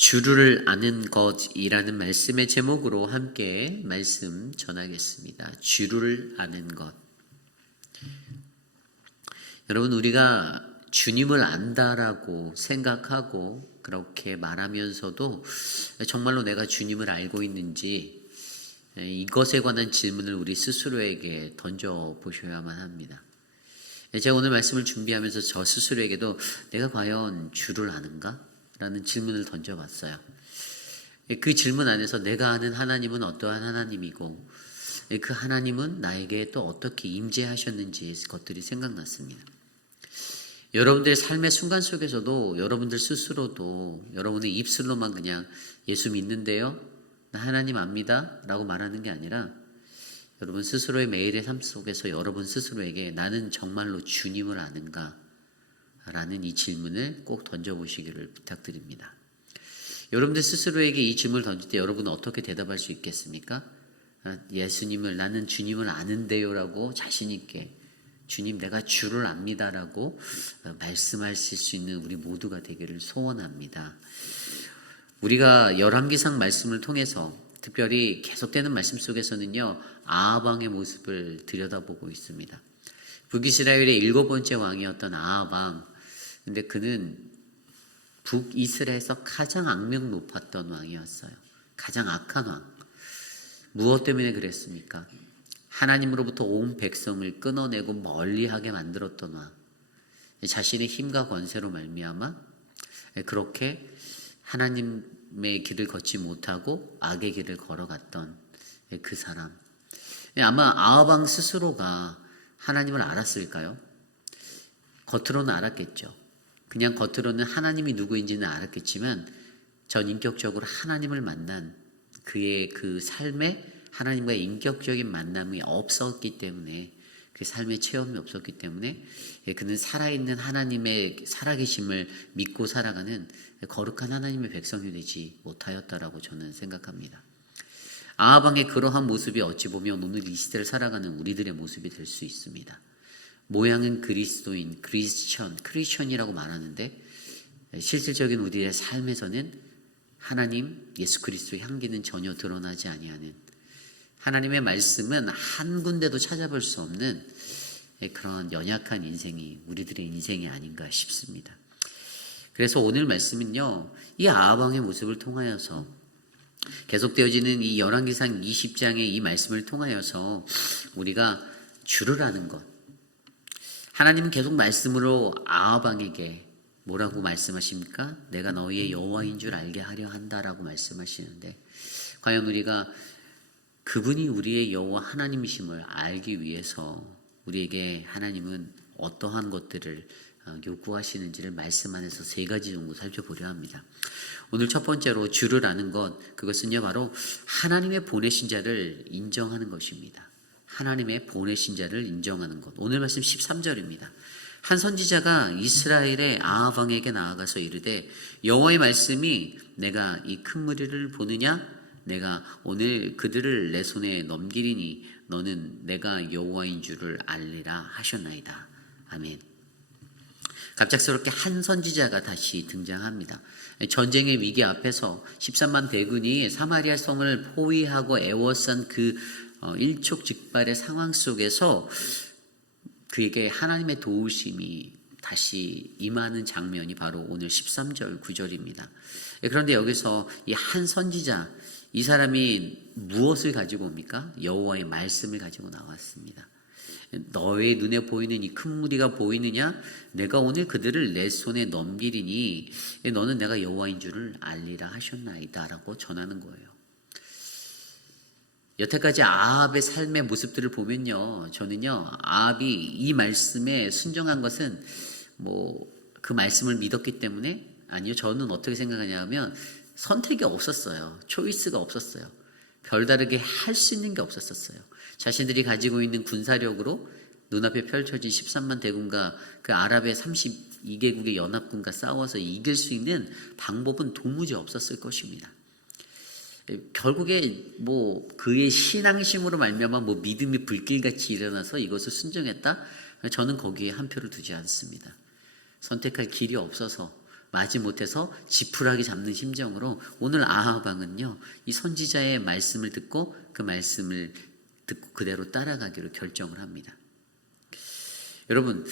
주를 아는 것이라는 말씀의 제목으로 함께 말씀 전하겠습니다. 주를 아는 것. 여러분, 우리가 주님을 안다라고 생각하고 그렇게 말하면서도 정말로 내가 주님을 알고 있는지 이것에 관한 질문을 우리 스스로에게 던져보셔야만 합니다. 제가 오늘 말씀을 준비하면서 저 스스로에게도 내가 과연 주를 아는가? 라는 질문을 던져봤어요. 그 질문 안에서 내가 아는 하나님은 어떠한 하나님이고 그 하나님은 나에게 또 어떻게 임재하셨는지 것들이 생각났습니다. 여러분들의 삶의 순간 속에서도 여러분들 스스로도 여러분의 입술로만 그냥 예수 믿는데요, 나 하나님 압니다 라고 말하는 게 아니라 여러분 스스로의 매일의 삶 속에서 여러분 스스로에게 나는 정말로 주님을 아는가? 라는 이 질문을 꼭 던져보시기를 부탁드립니다. 여러분들 스스로에게 이 질문을 던질 때 여러분은 어떻게 대답할 수 있겠습니까? 예수님을, 나는 주님을 아는데요 라고 자신 있게 주님 내가 주를 압니다 라고 말씀하실 수 있는 우리 모두가 되기를 소원합니다. 우리가 열왕기상 말씀을 통해서 특별히 계속되는 말씀 속에서는요, 아합 왕의 모습을 들여다보고 있습니다. 북이스라엘의 7번째 왕이었던 아합 왕, 근데 그는 북이스라엘에서 가장 악명 높았던 왕이었어요. 가장 악한 왕. 무엇 때문에 그랬습니까? 하나님으로부터 온 백성을 끊어내고 멀리하게 만들었던 왕. 자신의 힘과 권세로 말미암아 그렇게 하나님의 길을 걷지 못하고 악의 길을 걸어갔던 그 사람. 아마 아합 왕 스스로가 하나님을 알았을까요? 겉으로는 알았겠죠. 그냥 겉으로는 하나님이 누구인지는 알았겠지만 전 인격적으로 하나님을 만난 그의 그 삶에 하나님과의 인격적인 만남이 없었기 때문에, 그 삶의 체험이 없었기 때문에 그는 살아있는 하나님의 살아계심을 믿고 살아가는 거룩한 하나님의 백성이 되지 못하였다라고 저는 생각합니다. 아합 왕의 그러한 모습이 어찌 보면 오늘 이 시대를 살아가는 우리들의 모습이 될 수 있습니다. 모양은 그리스도인, 크리스천이라고 말하는데 실질적인 우리의 삶에서는 하나님, 예수 그리스도의 향기는 전혀 드러나지 아니하는, 하나님의 말씀은 한 군데도 찾아볼 수 없는 그런 연약한 인생이 우리들의 인생이 아닌가 싶습니다. 그래서 오늘 말씀은요, 이 아합 왕의 모습을 통하여서 계속되어지는 이 열왕기상 20장의 이 말씀을 통하여서 우리가 주를 아는 것, 하나님은 계속 말씀으로 아합 왕에게 뭐라고 말씀하십니까? 내가 너희의 여호와인 줄 알게 하려 한다라고 말씀하시는데, 과연 우리가 그분이 우리의 여호와 하나님이심을 알기 위해서 우리에게 하나님은 어떠한 것들을 요구하시는지를 말씀 안에서 3가지 정도 살펴보려 합니다. 오늘 첫 번째로 주를 아는 것, 그것은요 바로 하나님의 보내신 자를 인정하는 것입니다. 하나님의 보내신 자를 인정하는 것. 오늘 말씀 13절입니다. 한 선지자가 이스라엘의 아합 왕에게 나아가서 이르되 여호와의 말씀이 내가 이 큰 무리를 보느냐? 내가 오늘 그들을 내 손에 넘기리니 너는 내가 여호와인 줄을 알리라 하셨나이다. 아멘. 갑작스럽게 한 선지자가 다시 등장합니다. 전쟁의 위기 앞에서 13만 대군이 사마리아 성을 포위하고 애워싼 그 일촉즉발의 상황 속에서 그에게 하나님의 도우심이 다시 임하는 장면이 바로 오늘 13절 9절입니다. 그런데 여기서 이 한 선지자, 이 사람이 무엇을 가지고 옵니까? 여호와의 말씀을 가지고 나왔습니다. 너의 눈에 보이는 이 큰 무리가 보이느냐? 내가 오늘 그들을 내 손에 넘기리니 너는 내가 여호와인 줄을 알리라 하셨나이다 라고 전하는 거예요. 여태까지 아합의 삶의 모습들을 보면요, 저는요 아합이 이 말씀에 순종한 것은 그 말씀을 믿었기 때문에, 아니요, 저는 어떻게 생각하냐면 선택이 없었어요. 초이스가 없었어요. 별다르게 할 수 있는 게 없었어요. 자신들이 가지고 있는 군사력으로 눈앞에 펼쳐진 13만 대군과 그 아랍의 32개국의 연합군과 싸워서 이길 수 있는 방법은 도무지 없었을 것입니다. 결국에 그의 신앙심으로 말미암아 믿음이 불길같이 일어나서 이것을 순종했다? 저는 거기에 한 표를 두지 않습니다. 선택할 길이 없어서 마지못해서 지푸라기 잡는 심정으로 오늘 아합 왕은요, 이 선지자의 말씀을 듣고 그 말씀을 듣고 그대로 따라가기로 결정을 합니다. 여러분,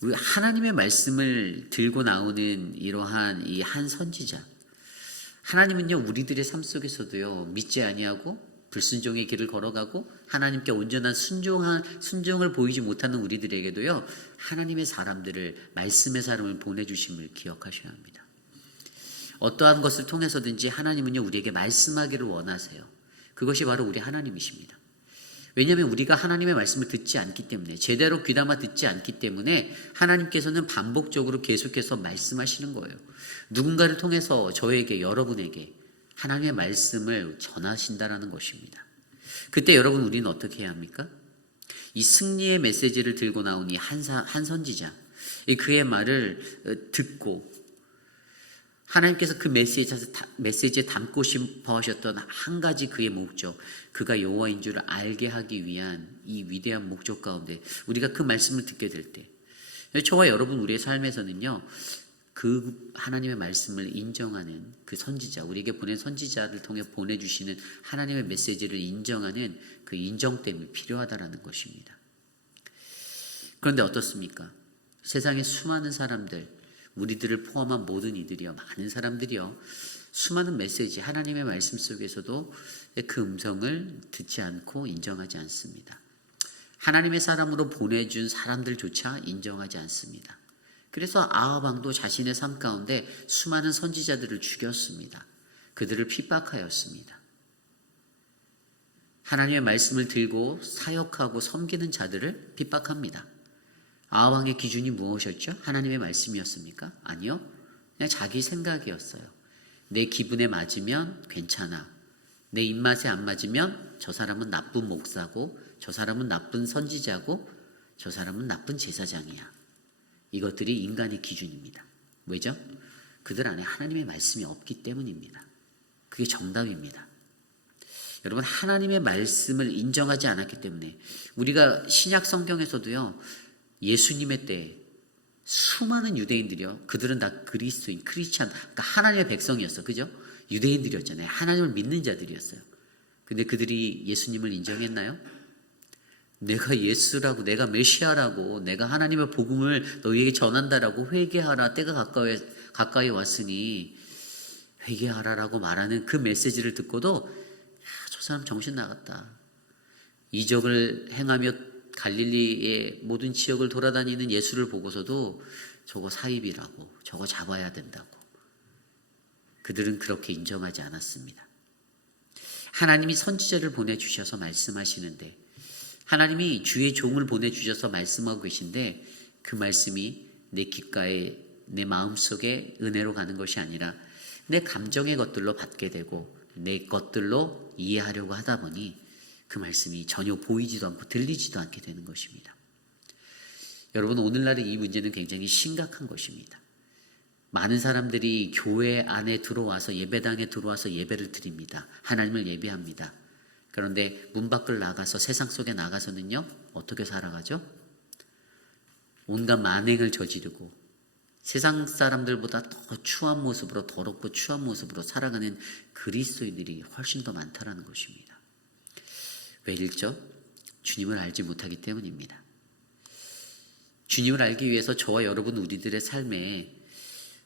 우리 하나님의 말씀을 들고 나오는 이러한 이 한 선지자, 하나님은요 우리들의 삶 속에서도요 믿지 아니하고 불순종의 길을 걸어가고 하나님께 온전한 순종을 보이지 못하는 우리들에게도요 하나님의 사람들을, 말씀의 사람을 보내주심을 기억하셔야 합니다. 어떠한 것을 통해서든지 하나님은요 우리에게 말씀하기를 원하세요. 그것이 바로 우리 하나님이십니다. 왜냐하면 우리가 하나님의 말씀을 듣지 않기 때문에, 제대로 귀담아 듣지 않기 때문에 하나님께서는 반복적으로 계속해서 말씀하시는 거예요. 누군가를 통해서 저에게, 여러분에게 하나님의 말씀을 전하신다라는 것입니다. 그때 여러분, 우리는 어떻게 해야 합니까? 이 승리의 메시지를 들고 나온 이 한 선지자, 그의 말을 듣고 하나님께서 그 메시지에 담고 싶어 하셨던 한 가지 그의 목적, 그가 여호와인 줄 알게 하기 위한 이 위대한 목적 가운데 우리가 그 말씀을 듣게 될 때, 저와 여러분 우리의 삶에서는요 그 하나님의 말씀을 인정하는 그 선지자, 우리에게 보낸 선지자를 통해 보내주시는 하나님의 메시지를 인정하는 그 인정됨이 필요하다라는 것입니다. 그런데 어떻습니까? 세상에 수많은 사람들, 우리들을 포함한 모든 이들이요, 많은 사람들이요, 수많은 메시지, 하나님의 말씀 속에서도 그 음성을 듣지 않고 인정하지 않습니다. 하나님의 사람으로 보내준 사람들조차 인정하지 않습니다. 그래서 아합 왕도 자신의 삶 가운데 수많은 선지자들을 죽였습니다. 그들을 핍박하였습니다. 하나님의 말씀을 들고 사역하고 섬기는 자들을 핍박합니다. 아합 왕의 기준이 무엇이었죠? 하나님의 말씀이었습니까? 아니요. 그냥 자기 생각이었어요. 내 기분에 맞으면 괜찮아. 내 입맛에 안 맞으면 저 사람은 나쁜 목사고, 저 사람은 나쁜 선지자고, 저 사람은 나쁜 제사장이야. 이것들이 인간의 기준입니다. 왜죠? 그들 안에 하나님의 말씀이 없기 때문입니다. 그게 정답입니다. 여러분, 하나님의 말씀을 인정하지 않았기 때문에, 우리가 신약 성경에서도요 예수님의 때에 수많은 유대인들이요, 그들은 다 그리스도인, 크리스찬, 그러니까 하나님의 백성이었어. 그죠? 유대인들이었잖아요. 하나님을 믿는 자들이었어요. 근데 그들이 예수님을 인정했나요? 내가 예수라고, 내가 메시아라고, 내가 하나님의 복음을 너희에게 전한다라고, 회개하라, 때가 가까이 왔으니 회개하라라고 말하는 그 메시지를 듣고도 저 사람 정신 나갔다, 이적을 행하며 갈릴리의 모든 지역을 돌아다니는 예수를 보고서도 저거 사입이라고, 저거 잡아야 된다고, 그들은 그렇게 인정하지 않았습니다. 하나님이 선지자를 보내주셔서 말씀하시는데, 하나님이 주의 종을 보내주셔서 말씀하고 계신데, 그 말씀이 내 귓가에, 내 마음속에 은혜로 가는 것이 아니라 내 감정의 것들로 받게 되고 내 것들로 이해하려고 하다 보니 그 말씀이 전혀 보이지도 않고 들리지도 않게 되는 것입니다. 여러분, 오늘날의 이 문제는 굉장히 심각한 것입니다. 많은 사람들이 교회 안에 들어와서, 예배당에 들어와서 예배를 드립니다. 하나님을 예배합니다. 그런데 문 밖을 나가서, 세상 속에 나가서는요 어떻게 살아가죠? 온갖 만행을 저지르고 세상 사람들보다 더 추한 모습으로, 더럽고 추한 모습으로 살아가는 그리스도인들이 훨씬 더 많다라는 것입니다. 왜일죠? 주님을 알지 못하기 때문입니다. 주님을 알기 위해서 저와 여러분 우리들의 삶에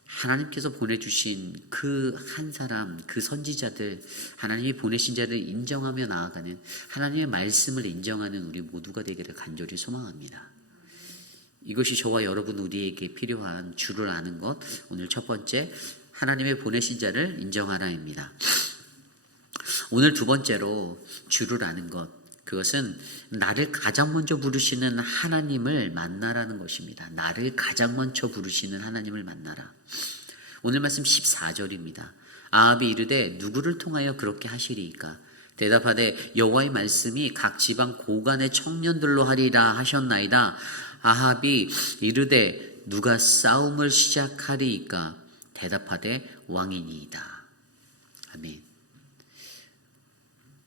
하나님께서 보내주신 그 한 사람, 그 선지자들, 하나님이 보내신 자를 인정하며 나아가는, 하나님의 말씀을 인정하는 우리 모두가 되기를 간절히 소망합니다. 이것이 저와 여러분 우리에게 필요한 주를 아는 것, 오늘 첫 번째, 하나님의 보내신 자를 인정하라입니다. 오늘 두 번째로 주를 아는 것, 그것은 나를 가장 먼저 부르시는 하나님을 만나라는 것입니다. 나를 가장 먼저 부르시는 하나님을 만나라. 오늘 말씀 14절입니다. 아합이 이르되 누구를 통하여 그렇게 하시리이까? 대답하되 여호와의 말씀이 각 지방 고관의 청년들로 하리라 하셨나이다. 아합이 이르되 누가 싸움을 시작하리이까? 대답하되 왕이니이다. 아멘.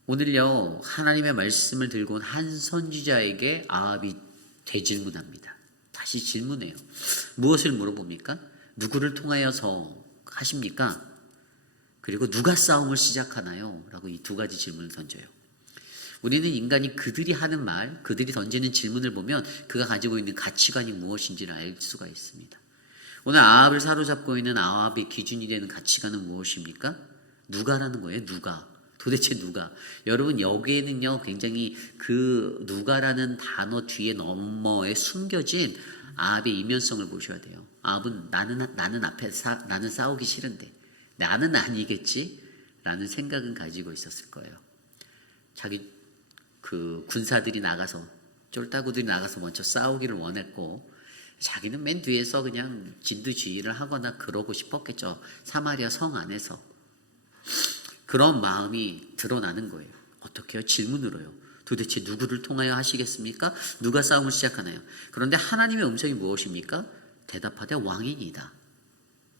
오늘요 하나님의 말씀을 들고 온 한 선지자에게 아합이 되질문합니다. 다시 질문해요. 무엇을 물어봅니까? 누구를 통하여서 하십니까? 그리고 누가 싸움을 시작하나요? 라고 이 두 가지 질문을 던져요. 우리는 인간이 그들이 하는 말, 그들이 던지는 질문을 보면 그가 가지고 있는 가치관이 무엇인지를 알 수가 있습니다. 오늘 아합을 사로잡고 있는 아합의 기준이 되는 가치관은 무엇입니까? 누가라는 거예요. 누가. 도대체 누가. 여러분 여기에는요 굉장히 그 누가라는 단어 뒤에 너머에 숨겨진 아합의 이면성을 보셔야 돼요. 아합은 나는 싸우기 싫은데 나는 아니겠지? 라는 생각은 가지고 있었을 거예요. 자기 그 군사들이 나가서 쫄따구들이 나가서 먼저 싸우기를 원했고 자기는 맨 뒤에서 그냥 진두지휘를 하거나 그러고 싶었겠죠. 사마리아 성 안에서. 그런 마음이 드러나는 거예요. 어떻게 해요? 질문으로요. 도대체 누구를 통하여 하시겠습니까? 누가 싸움을 시작하나요? 그런데 하나님의 음성이 무엇입니까? 대답하되 왕이니이다.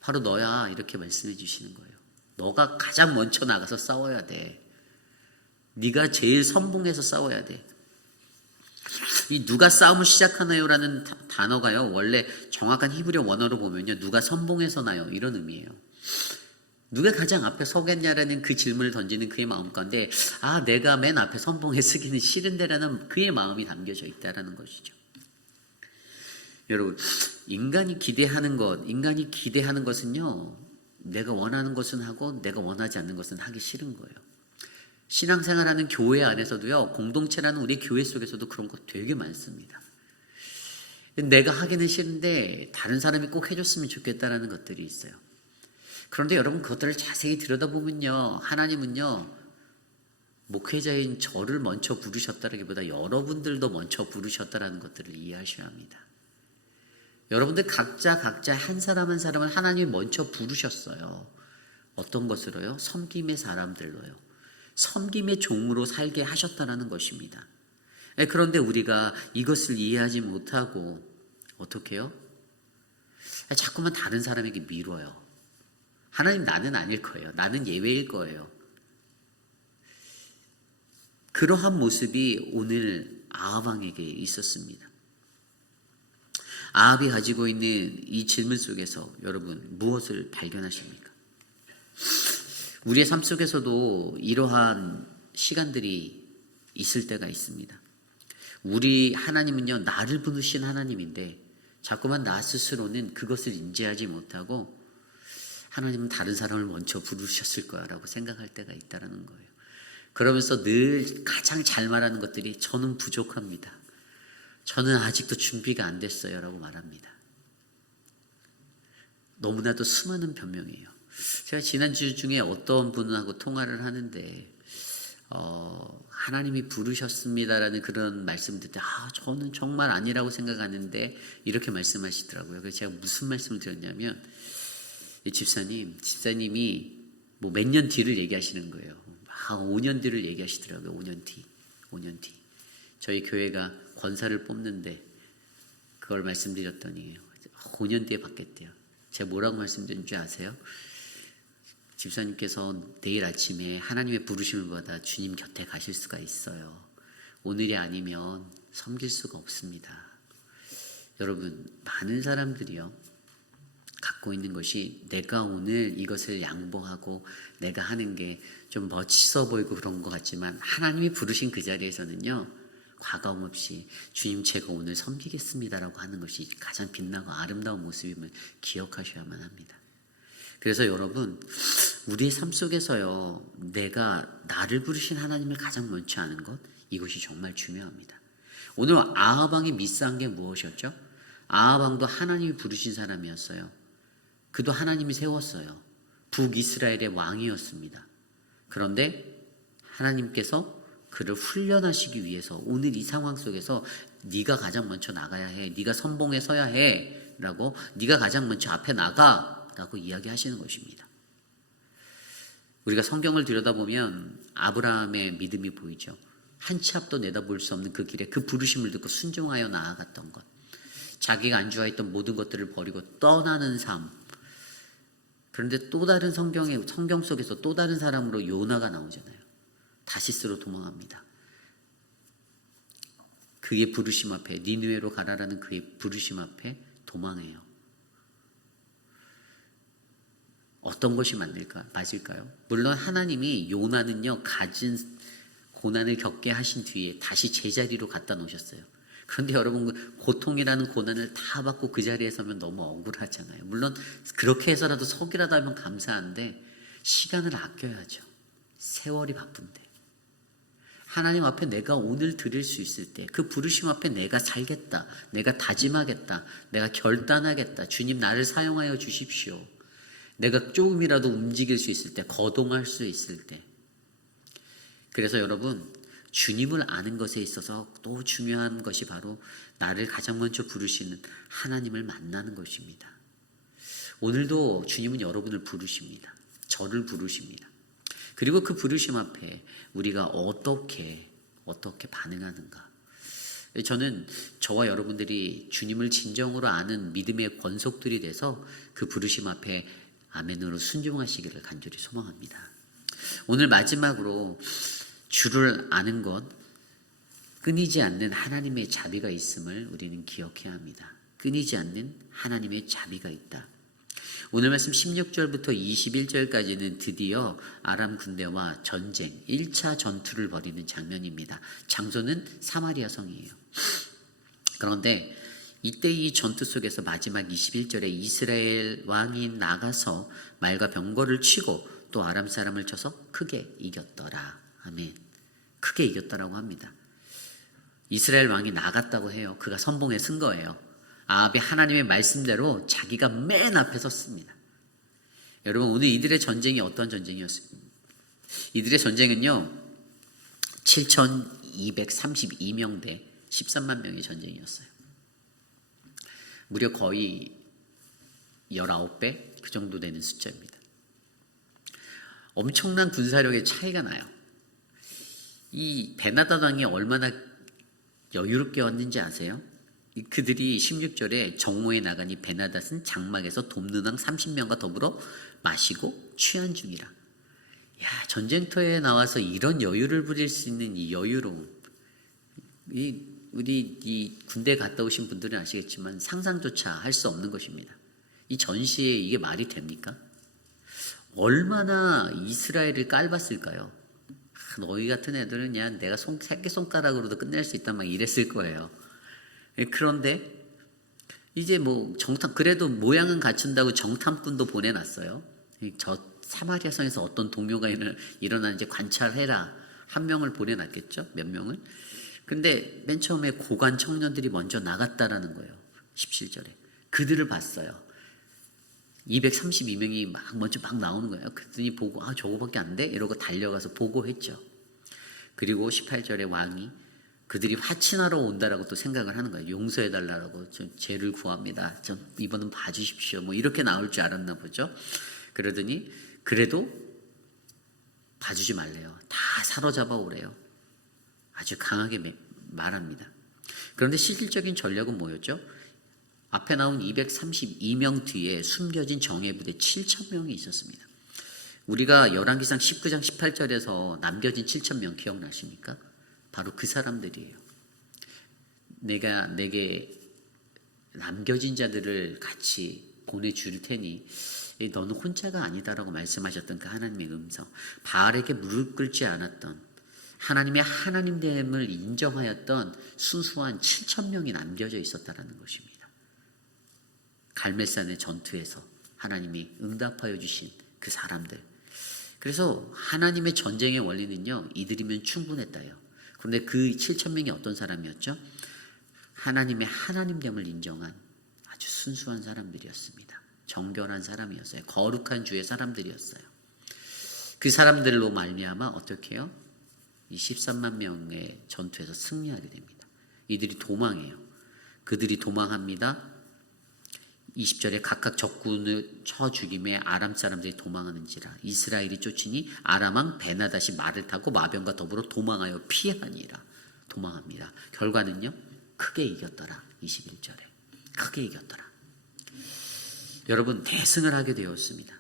바로 너야 이렇게 말씀해 주시는 거예요. 너가 가장 먼저 나가서 싸워야 돼. 네가 제일 선봉해서 싸워야 돼. 이 누가 싸움을 시작하나요라는 단어가요. 원래 정확한 히브리어 원어로 보면요. 누가 선봉해서 나요. 이런 의미예요. 누가 가장 앞에 서겠냐라는 그 질문을 던지는 그의 마음 가운데 내가 맨 앞에 선봉에 서기는 싫은데라는 그의 마음이 담겨져 있다라는 것이죠. 여러분 인간이 기대하는 것은요. 내가 원하는 것은 하고 내가 원하지 않는 것은 하기 싫은 거예요. 신앙생활하는 교회 안에서도요. 공동체라는 우리 교회 속에서도 그런 거 되게 많습니다. 내가 하기는 싫은데 다른 사람이 꼭 해줬으면 좋겠다라는 것들이 있어요. 그런데 여러분 그것들을 자세히 들여다보면요. 하나님은요. 목회자인 저를 먼저 부르셨다라기보다 여러분들도 먼저 부르셨다라는 것들을 이해하셔야 합니다. 여러분들 각자 한 사람 한 사람을 하나님이 먼저 부르셨어요. 어떤 것으로요? 섬김의 사람들로요. 섬김의 종으로 살게 하셨다라는 것입니다. 그런데 우리가 이것을 이해하지 못하고 어떻게 해요? 자꾸만 다른 사람에게 미뤄요. 하나님 나는 아닐 거예요. 나는 예외일 거예요. 그러한 모습이 오늘 아합 왕에게 있었습니다. 아합이 가지고 있는 이 질문 속에서 여러분 무엇을 발견하십니까? 우리의 삶 속에서도 이러한 시간들이 있을 때가 있습니다. 우리 하나님은요 나를 부르신 하나님인데 자꾸만 나 스스로는 그것을 인지하지 못하고 하나님은 다른 사람을 먼저 부르셨을 거라고 생각할 때가 있다는 거예요. 그러면서 늘 가장 잘 말하는 것들이 저는 부족합니다. 저는 아직도 준비가 안 됐어요 라고 말합니다. 너무나도 수많은 변명이에요. 제가 지난주 중에 어떤 분하고 통화를 하는데 하나님이 부르셨습니다라는 그런 말씀을 듣때 저는 정말 아니라고 생각하는데 이렇게 말씀하시더라고요. 그래서 제가 무슨 말씀을 드렸냐면 집사님이 뭐 몇 년 뒤를 얘기하시는 거예요. 5년 뒤를 얘기하시더라고요. 5년 뒤. 저희 교회가 권사를 뽑는데 그걸 말씀드렸더니 5년 뒤에 받겠대요. 제가 뭐라고 말씀드린 줄 아세요? 집사님께서 내일 아침에 하나님의 부르심을 받아 주님 곁에 가실 수가 있어요. 오늘이 아니면 섬길 수가 없습니다. 여러분 많은 사람들이요. 갖고 있는 것이 내가 오늘 이것을 양보하고 내가 하는 게 좀 멋있어 보이고 그런 것 같지만 하나님이 부르신 그 자리에서는요. 과감 없이 주님 제가 오늘 섬기겠습니다라고 하는 것이 가장 빛나고 아름다운 모습임을 기억하셔야만 합니다. 그래서 여러분 우리의 삶 속에서요. 내가 나를 부르신 하나님을 가장 먼저 아는 것 이것이 정말 중요합니다. 오늘 아합 왕이 미스한 게 무엇이었죠? 아합 왕도 하나님이 부르신 사람이었어요. 그도 하나님이 세웠어요. 북이스라엘의 왕이었습니다. 그런데 하나님께서 그를 훈련하시기 위해서 오늘 이 상황 속에서 네가 가장 먼저 나가야 해. 네가 선봉에 서야 해. 라고 네가 가장 먼저 앞에 나가. 라고 이야기하시는 것입니다. 우리가 성경을 들여다보면 아브라함의 믿음이 보이죠. 한 치 앞도 내다볼 수 없는 그 길에 그 부르심을 듣고 순종하여 나아갔던 것. 자기가 안주하였던 모든 것들을 버리고 떠나는 삶. 그런데 또 다른 성경 속에서 또 다른 사람으로 요나가 나오잖아요. 다시스로 도망합니다. 그의 부르심 앞에 니느웨로 가라라는 그의 부르심 앞에 도망해요. 어떤 것이 맞을까요? 물론 하나님이 요나는요, 가진 고난을 겪게 하신 뒤에 다시 제자리로 갖다 놓으셨어요. 그런데 여러분, 그 고통이라는 고난을 다 받고 그 자리에 서면 너무 억울하잖아요. 물론 그렇게 해서라도 서기라도 하면 감사한데 시간을 아껴야죠. 세월이 바쁜데. 하나님 앞에 내가 오늘 드릴 수 있을 때, 그 부르심 앞에 내가 살겠다, 내가 다짐하겠다, 내가 결단하겠다, 주님 나를 사용하여 주십시오. 내가 조금이라도 움직일 수 있을 때, 거동할 수 있을 때. 그래서 여러분, 주님을 아는 것에 있어서 또 중요한 것이 바로 나를 가장 먼저 부르시는 하나님을 만나는 것입니다. 오늘도 주님은 여러분을 부르십니다. 저를 부르십니다. 그리고 그 부르심 앞에 우리가 어떻게 반응하는가. 저는 저와 여러분들이 주님을 진정으로 아는 믿음의 권속들이 돼서 그 부르심 앞에 아멘으로 순종하시기를 간절히 소망합니다. 오늘 마지막으로 주를 아는 것, 끊이지 않는 하나님의 자비가 있음을 우리는 기억해야 합니다. 끊이지 않는 하나님의 자비가 있다. 오늘 말씀 16절부터 21절까지는 드디어 아람 군대와 전쟁, 1차 전투를 벌이는 장면입니다. 장소는 사마리아 성이에요. 그런데 이때 이 전투 속에서 마지막 21절에 이스라엘 왕이 나가서 말과 병거를 치고 또 아람 사람을 쳐서 크게 이겼더라. 아멘. 크게 이겼다라고 합니다. 이스라엘 왕이 나갔다고 해요. 그가 선봉에 쓴 거예요. 아합이 하나님의 말씀대로 자기가 맨 앞에 섰습니다. 여러분, 오늘 이들의 전쟁이 어떤 전쟁이었습니까? 이들의 전쟁은요, 7,232명 대 13만 명의 전쟁이었어요. 무려 거의 19배 그 정도 되는 숫자입니다. 엄청난 군사력의 차이가 나요. 이 베나닷 왕이 얼마나 여유롭게 왔는지 아세요? 그들이 16절에 정오에 나가니 베나닷은 장막에서 돕는 왕 30명과 더불어 마시고 취한 중이라. 야, 전쟁터에 나와서 이런 여유를 부릴 수 있는 이 여유로움. 우리 이 군대 갔다 오신 분들은 아시겠지만 상상조차 할 수 없는 것입니다. 이 전시에 이게 말이 됩니까? 얼마나 이스라엘을 깔봤을까요? 너희 같은 애들은 그냥 내가 새끼손가락으로도 끝낼 수 있다 막 이랬을 거예요. 그런데 이제 뭐 그래도 모양은 갖춘다고 정탐꾼도 보내놨어요. 저 사마리아 성에서 어떤 동요가 일어나는지 관찰해라. 한 명을 보내놨겠죠? 몇 명을. 근데 맨 처음에 고관 청년들이 먼저 나갔다라는 거예요. 17절에. 그들을 봤어요. 232명이 먼저 나오는 거예요. 그랬더니 보고, 저거밖에 안 돼? 이러고 달려가서 보고했죠. 그리고 18절에 왕이 그들이 화친하러 온다라고 또 생각을 하는 거예요. 용서해달라고, 죄를 구합니다. 이번은 봐주십시오. 뭐 이렇게 나올 줄 알았나 보죠. 그러더니 그래도 봐주지 말래요. 다 사로잡아 오래요. 아주 강하게 말합니다. 그런데 실질적인 전략은 뭐였죠? 앞에 나온 232명 뒤에 숨겨진 정예부대 7,000명이 있었습니다. 우리가 열왕기상 19장 18절에서 남겨진 7,000명 기억나십니까? 바로 그 사람들이에요. 내가 내게 남겨진 자들을 같이 보내줄 테니 너는 혼자가 아니다라고 말씀하셨던 그 하나님의 음성, 바알에게 무릎 꿇지 않았던 하나님의 하나님됨을 인정하였던 순수한 7,000명이 남겨져 있었다라는 것입니다. 갈멜산의 전투에서 하나님이 응답하여 주신 그 사람들. 그래서 하나님의 전쟁의 원리는요, 이들이면 충분했다요. 그런데 그 7,000명이 어떤 사람이었죠? 하나님의 하나님됨을 인정한 아주 순수한 사람들이었습니다. 정결한 사람이었어요. 거룩한 주의 사람들이었어요. 그 사람들로 말미암아 어떻게 해요? 이 13만 명의 전투에서 승리하게 됩니다. 이들이 도망해요. 그들이 도망합니다. 20절에 각각 적군을 쳐 죽임에 아람 사람들이 도망하는지라 이스라엘이 쫓으니 아람 왕 베나닷이 말을 타고 마병과 더불어 도망하여 피하니라. 도망합니다. 결과는요, 크게 이겼더라. 21절에 크게 이겼더라. 여러분, 대승을 하게 되었습니다.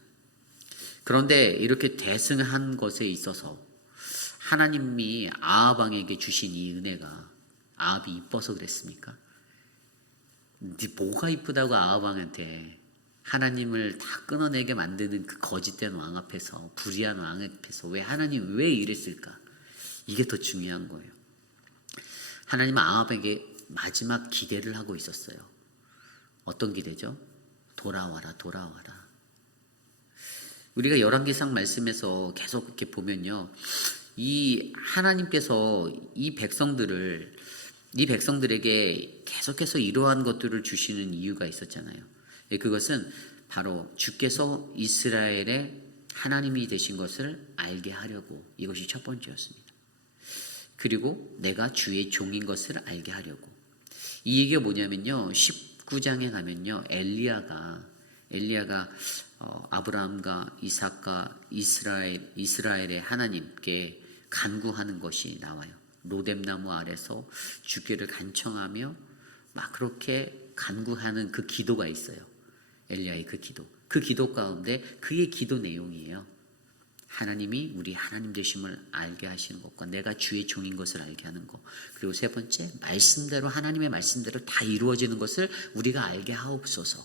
그런데 이렇게 대승한 것에 있어서 하나님이 아합 왕에게 주신 이 은혜가 아합이 이뻐서 그랬습니까? 네 뭐가 이쁘다고 아합 왕한테 하나님을 다 끊어내게 만드는 그 거짓된 왕 앞에서, 불의한 왕 앞에서 왜 하나님 왜 이랬을까? 이게 더 중요한 거예요. 하나님은 아합에게 마지막 기대를 하고 있었어요. 어떤 기대죠? 돌아와라, 돌아와라. 우리가 열왕기상 말씀에서 계속 이렇게 보면요, 이 하나님께서 이 백성들에게 계속해서 이러한 것들을 주시는 이유가 있었잖아요. 그것은 바로 주께서 이스라엘의 하나님이 되신 것을 알게 하려고, 이것이 첫 번째였습니다. 그리고 내가 주의 종인 것을 알게 하려고. 이 얘기가 뭐냐면요, 19장에 가면요, 엘리야가 아브라함과 이삭과 이스라엘의 하나님께 간구하는 것이 나와요. 로뎀나무 아래서 주께를 간청하며 막 그렇게 간구하는 그 기도가 있어요. 엘리야의 그 기도 가운데 그의 기도 내용이에요. 하나님이 우리 하나님 되심을 알게 하시는 것과 내가 주의 종인 것을 알게 하는 것, 그리고 세 번째, 말씀대로, 하나님의 말씀대로 다 이루어지는 것을 우리가 알게 하옵소서.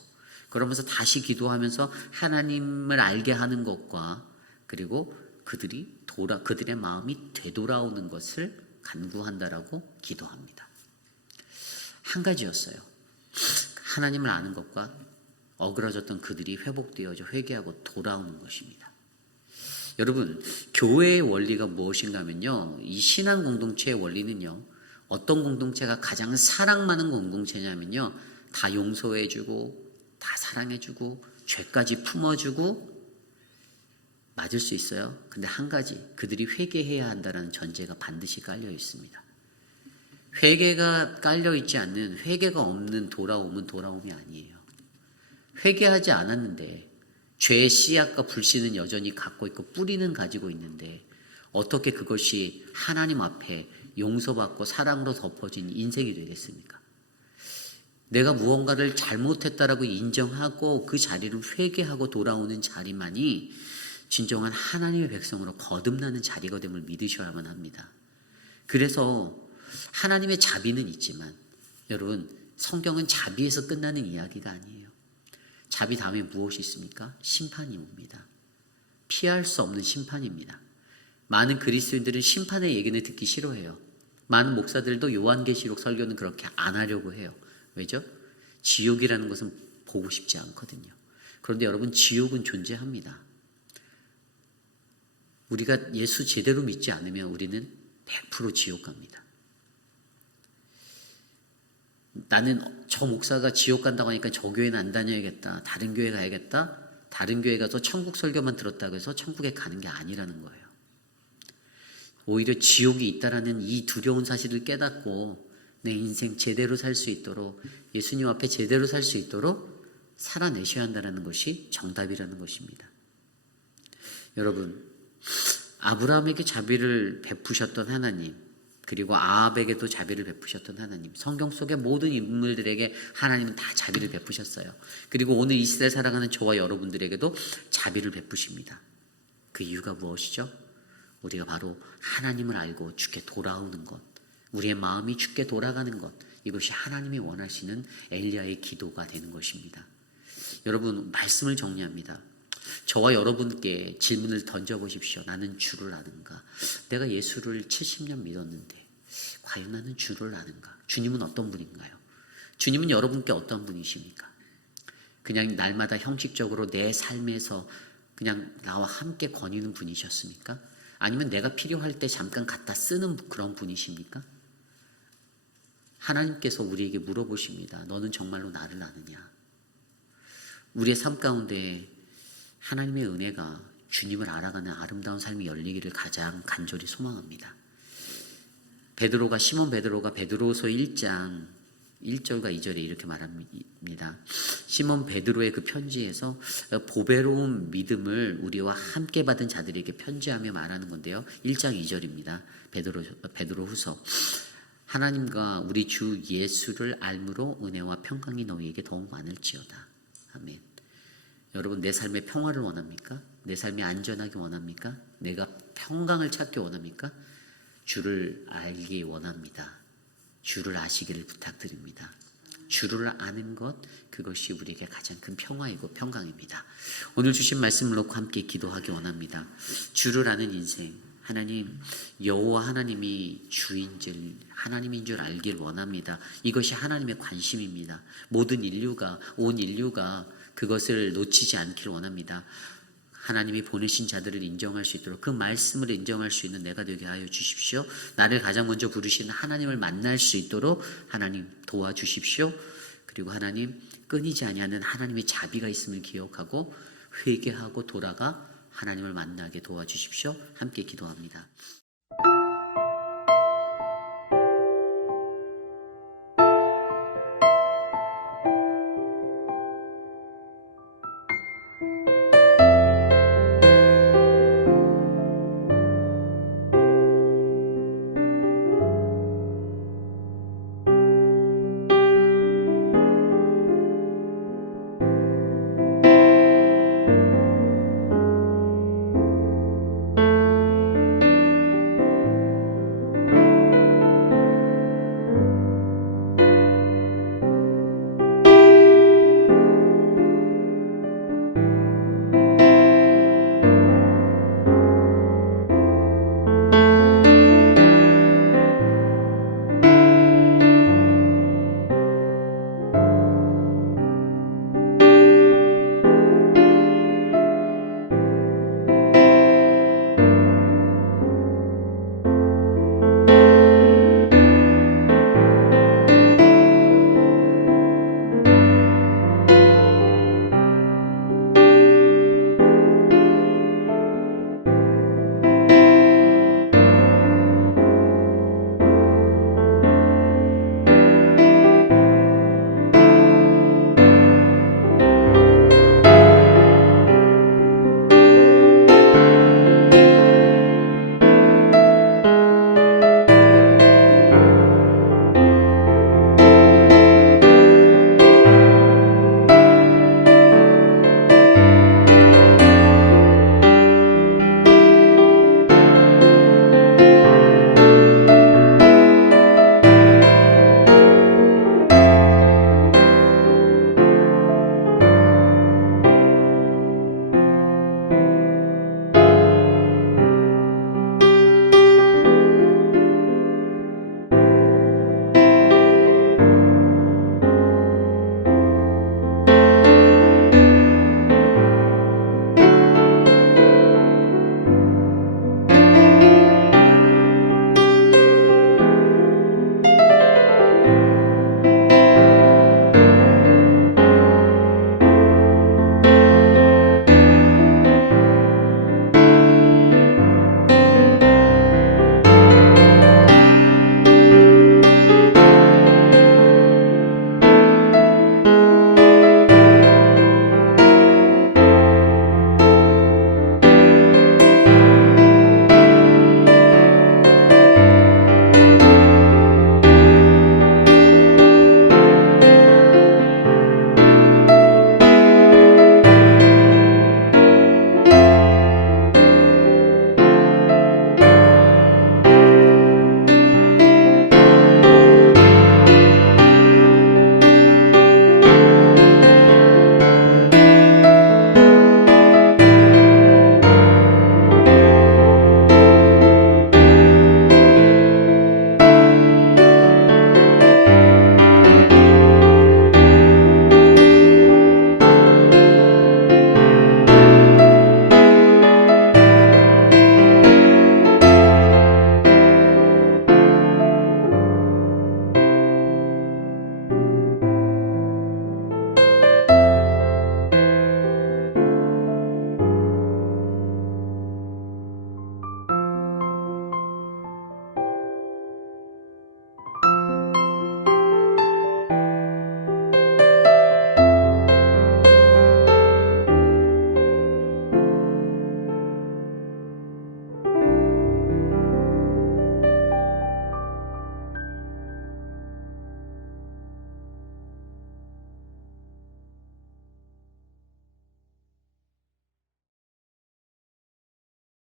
그러면서 다시 기도하면서 하나님을 알게 하는 것과, 그리고 그들의 마음이 되돌아오는 것을 간구한다라고 기도합니다. 한 가지였어요. 하나님을 아는 것과 어그러졌던 그들이 회복되어져 회개하고 돌아오는 것입니다. 여러분, 교회의 원리가 무엇인가 하면요, 이 신앙 공동체의 원리는요, 어떤 공동체가 가장 사랑 많은 공동체냐면요, 다 용서해주고 다 사랑해주고 죄까지 품어주고. 맞을 수 있어요. 근데 한 가지, 그들이 회개해야 한다는 전제가 반드시 깔려 있습니다. 회개가 깔려 있지 않는, 회개가 없는 돌아옴이 아니에요. 회개하지 않았는데 죄의 씨앗과 불씨는 여전히 갖고 있고 뿌리는 가지고 있는데 어떻게 그것이 하나님 앞에 용서받고 사랑으로 덮어진 인생이 되겠습니까? 내가 무언가를 잘못했다라고 인정하고 그 자리를 회개하고 돌아오는 자리만이 진정한 하나님의 백성으로 거듭나는 자리가 됨을 믿으셔야만 합니다. 그래서 하나님의 자비는 있지만 여러분, 성경은 자비에서 끝나는 이야기가 아니에요. 자비 다음에 무엇이 있습니까? 심판이 옵니다. 피할 수 없는 심판입니다. 많은 그리스도인들은 심판의 얘기는 듣기 싫어해요. 많은 목사들도 요한계시록 설교는 그렇게 안 하려고 해요. 왜죠? 지옥이라는 것은 보고 싶지 않거든요. 그런데 여러분, 지옥은 존재합니다. 우리가 예수 제대로 믿지 않으면 우리는 100% 지옥 갑니다. 나는 저 목사가 지옥 간다고 하니까 저 교회는 안 다녀야겠다, 다른 교회 가야겠다, 다른 교회 가서 천국 설교만 들었다고 해서 천국에 가는 게 아니라는 거예요. 오히려 지옥이 있다라는 이 두려운 사실을 깨닫고 내 인생 제대로 살 수 있도록, 예수님 앞에 제대로 살 수 있도록 살아내셔야 한다는 것이 정답이라는 것입니다. 여러분, 아브라함에게 자비를 베푸셨던 하나님, 그리고 아합에게도 자비를 베푸셨던 하나님, 성경 속의 모든 인물들에게 하나님은 다 자비를 베푸셨어요. 그리고 오늘 이 시대에 살아가는 저와 여러분들에게도 자비를 베푸십니다. 그 이유가 무엇이죠? 우리가 바로 하나님을 알고 주께 돌아오는 것, 우리의 마음이 주께 돌아가는 것, 이것이 하나님이 원하시는 엘리야의 기도가 되는 것입니다. 여러분, 말씀을 정리합니다. 저와 여러분께 질문을 던져보십시오. 나는 주를 아는가? 내가 예수를 70년 믿었는데 과연 나는 주를 아는가? 주님은 어떤 분인가요? 주님은 여러분께 어떤 분이십니까? 그냥 날마다 형식적으로 내 삶에서 그냥 나와 함께 거니는 분이셨습니까? 아니면 내가 필요할 때 잠깐 갖다 쓰는 그런 분이십니까? 하나님께서 우리에게 물어보십니다. 너는 정말로 나를 아느냐? 우리의 삶 가운데 하나님의 은혜가, 주님을 알아가는 아름다운 삶이 열리기를 가장 간절히 소망합니다. 시몬 베드로가 베드로서 1장 1절과 2절에 이렇게 말합니다. 시몬 베드로의 그 편지에서 보배로운 믿음을 우리와 함께 받은 자들에게 편지하며 말하는 건데요. 1장 2절입니다. 베드로 후서. 하나님과 우리 주 예수를 알므로 은혜와 평강이 너희에게 더욱 많을지어다. 아멘. 여러분, 내 삶의 평화를 원합니까? 내 삶이 안전하기 원합니까? 내가 평강을 찾기 원합니까? 주를 알기 원합니다. 주를 아시기를 부탁드립니다. 주를 아는 것, 그것이 우리에게 가장 큰 평화이고 평강입니다. 오늘 주신 말씀을 놓고 함께 기도하기 원합니다. 주를 아는 인생, 하나님, 여호와 하나님이 주인줄, 하나님인 줄 알길 원합니다. 이것이 하나님의 관심입니다. 모든 인류가, 온 인류가 그것을 놓치지 않길 원합니다. 하나님이 보내신 자들을 인정할 수 있도록 그 말씀을 인정할 수 있는 내가 되게 하여 주십시오. 나를 가장 먼저 부르시는 하나님을 만날 수 있도록 하나님 도와주십시오. 그리고 하나님, 끊이지 아니하는 하나님의 자비가 있음을 기억하고 회개하고 돌아가 하나님을 만나게 도와주십시오. 함께 기도합니다.